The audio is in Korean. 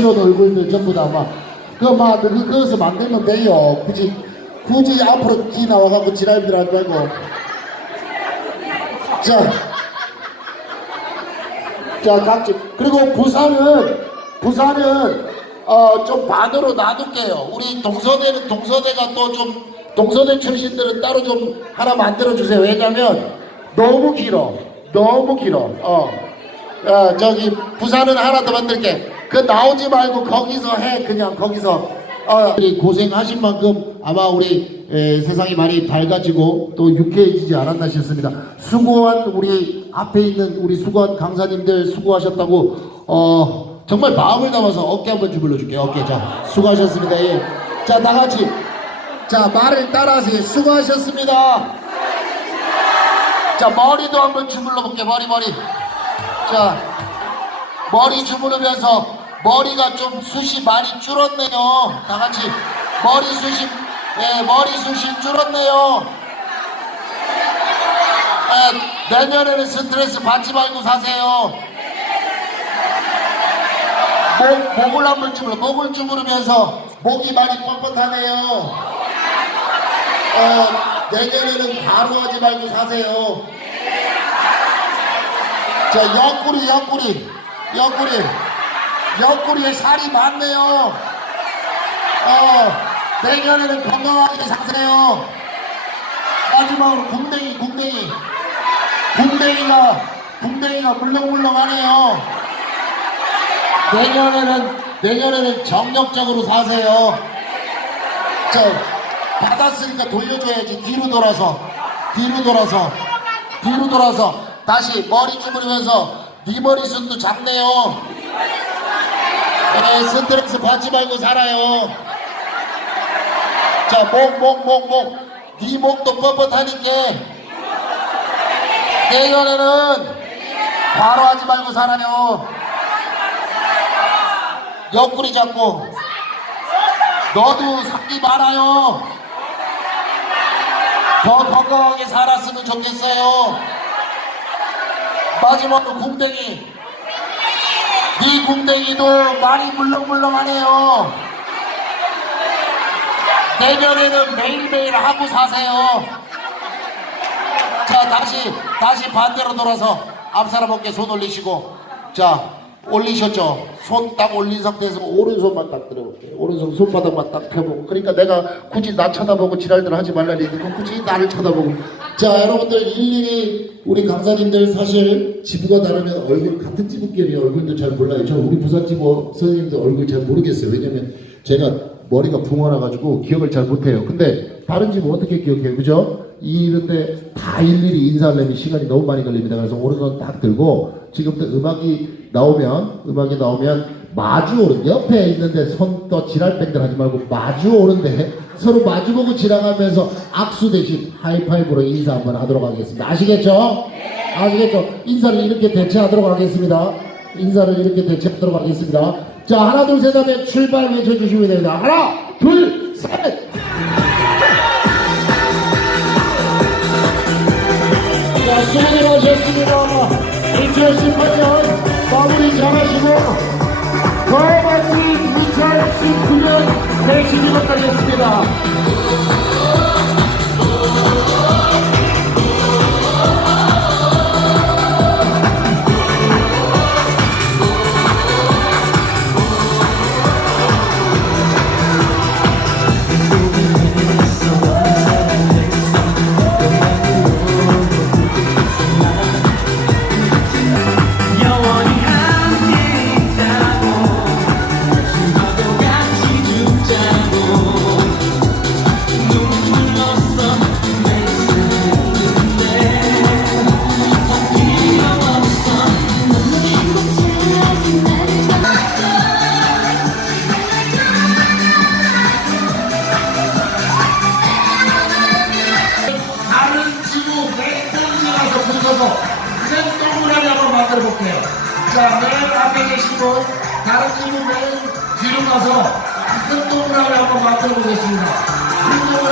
이런 얼굴들 전부 다 막, 그, 막, 그, 그것을 만들면 돼요. 굳이, 굳이 앞으로 끼 나와갖고 지랄들 하지 말고. 자. 자, 각지. 그리고 부산은, 부산은, 어, 좀 반으로 나눌게요. 우리 동서대는, 동서대가 또 좀, 동서대 출신들은 따로 좀 하나 만들어주세요. 왜냐면, 너무 길어. 너무 길어. 어. 어, 저기, 부산은 하나 더 만들게. 그 나오지 말고 거기서 해. 그냥 거기서. 어, 고생하신 만큼 아마 우리 에, 세상이 많이 밝아지고 또 유쾌해지지 않았나 싶습니다. 수고한 우리 앞에 있는 우리 수고한 강사님들 수고하셨다고 어 정말 마음을 담아서 어깨 한번 주물러 줄게요. 어깨 자 수고하셨습니다. 예. 자 다 같이 자 말을 따라하세요. 수고하셨습니다. 자 머리도 한번 주물러 볼게 머리 머리. 자 머리 주무르면서 머리가 좀 숱이 많이 줄었네요. 다 같이 머리 숱이 예, 머리 숱이 줄었네요. 예, 내년에는 스트레스 받지 말고 사세요. 목, 목을 한번 주물러, 목을 주무르면서 목이 많이 뻣뻣하네요. 어, 내년에는 과로하지 말고 사세요. 자, 옆구리, 옆구리, 옆구리. 옆구리에 살이 많네요. 어, 내년에는 건강하게 사세요. 마지막으로 궁뎅이, 궁뎅이. 궁뎅이가, 궁뎅이가 물렁물렁하네요. 내년에는, 내년에는 정력적으로 사세요. 자, 받았으니까 돌려줘야지. 뒤로 돌아서, 뒤로 돌아서, 뒤로 돌아서. 다시 머리 주무르면서 네 머리숱도 작네요. 네, 스트레스 받지 말고 살아요. 자, 목, 목, 목, 목. 네 목도 뻣뻣하니까. 내년에는 바로 하지 말고 살아요. 옆구리 잡고. 너도 상기 많아요. 더 건강하게 살았으면 좋겠어요. 마지막으로 궁뎅이. 이 궁뎅이도 많이 물렁물렁하네요. 내년에는 매일매일 하고 사세요. 자, 다시, 다시 반대로 돌아서 앞사람 어깨 손 올리시고. 자, 올리셨죠? 손 딱 올린 상태에서 오른손만 딱 들어볼게요. 오른손 손바닥만 딱 펴보고. 그러니까 내가 굳이 나 쳐다보고 지랄들 하지 말라니 그 굳이 나를 쳐다보고. 자, 여러분들 일일이 우리 강사님들 사실 지부가 다르면 얼굴 같은 지부끼리 얼굴도 잘 몰라요. 저 우리 부산 지부 선생님들 얼굴 잘 모르겠어요. 왜냐면 제가 머리가 붕어나가지고 기억을 잘 못해요. 근데 다른 지부 어떻게 기억해요? 그죠? 이런데 다 일일이 인사하려면 시간이 너무 많이 걸립니다. 그래서 오른손 딱 들고 지금부터 음악이 나오면 음악이 나오면 마주 오른 옆에 있는데 손 또 지랄뱅들 하지 말고 마주 오는데 서로 마주보고 지나가면서 악수 대신 하이파이브로 인사 한번 하도록 하겠습니다. 아시겠죠? 아시겠죠? 인사를 이렇게 대체하도록 하겠습니다. 인사를 이렇게 대체하도록 하겠습니다. 자 하나 둘 셋 하면 출발 외쳐주시면 됩니다. 하나 둘 셋. 자, 수고하셨습니다. 2018년 마무리 잘하시고 더 많이 2019년 대신이 바라겠습니다. 자, 맨 앞에 분, 다른 맨 뒤로 가서 큰 동그라미 한번 만들어 보겠습니다.